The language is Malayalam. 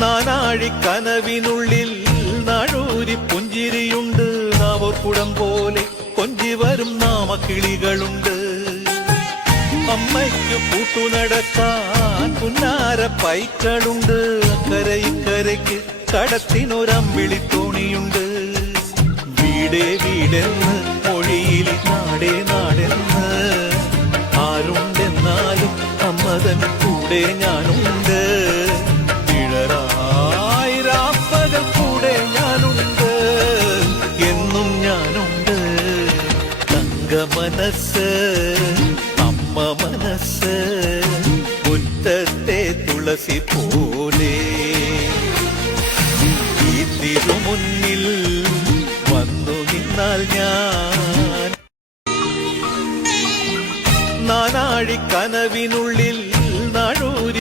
നാനാഴി കനവിനുള്ളിൽ നാഴൂരി പുഞ്ചിരിയുണ്ട്. നാവോർക്കുടം പോലെ കൊഞ്ചി വരും നാമക്കിളികളുണ്ട്. അമ്മയ്ക്ക് കൂട്ടുനടക്കാൻ പുന്നാര പൈക്കളുണ്ട്. അക്കരയിക്കരയ്ക്ക് കടത്തിനൊരമ്പിളി തോണിയുണ്ട്. വീടേ വീടെന്ന് മൊഴിയിൽ നാടേ നാടെന്ന് ആരുണ്ടെന്നാലും അമ്മതൻ കൂടെ ഞാനുണ്ട്. ഇഴറായിരാപ്പകൽ കൂടെ ഞാനുണ്ട്. എന്നും ഞാനുണ്ട്. തങ്ക മനസ്സ് അമ്മ മനസ്സ് മുറ്റത്തെ തുളസി പോലെ ഈ തിരുമുന്നിൽ വന്നു നിന്നാൽ ഞാൻ നാനാഴി കനവിനുള്ളിൽ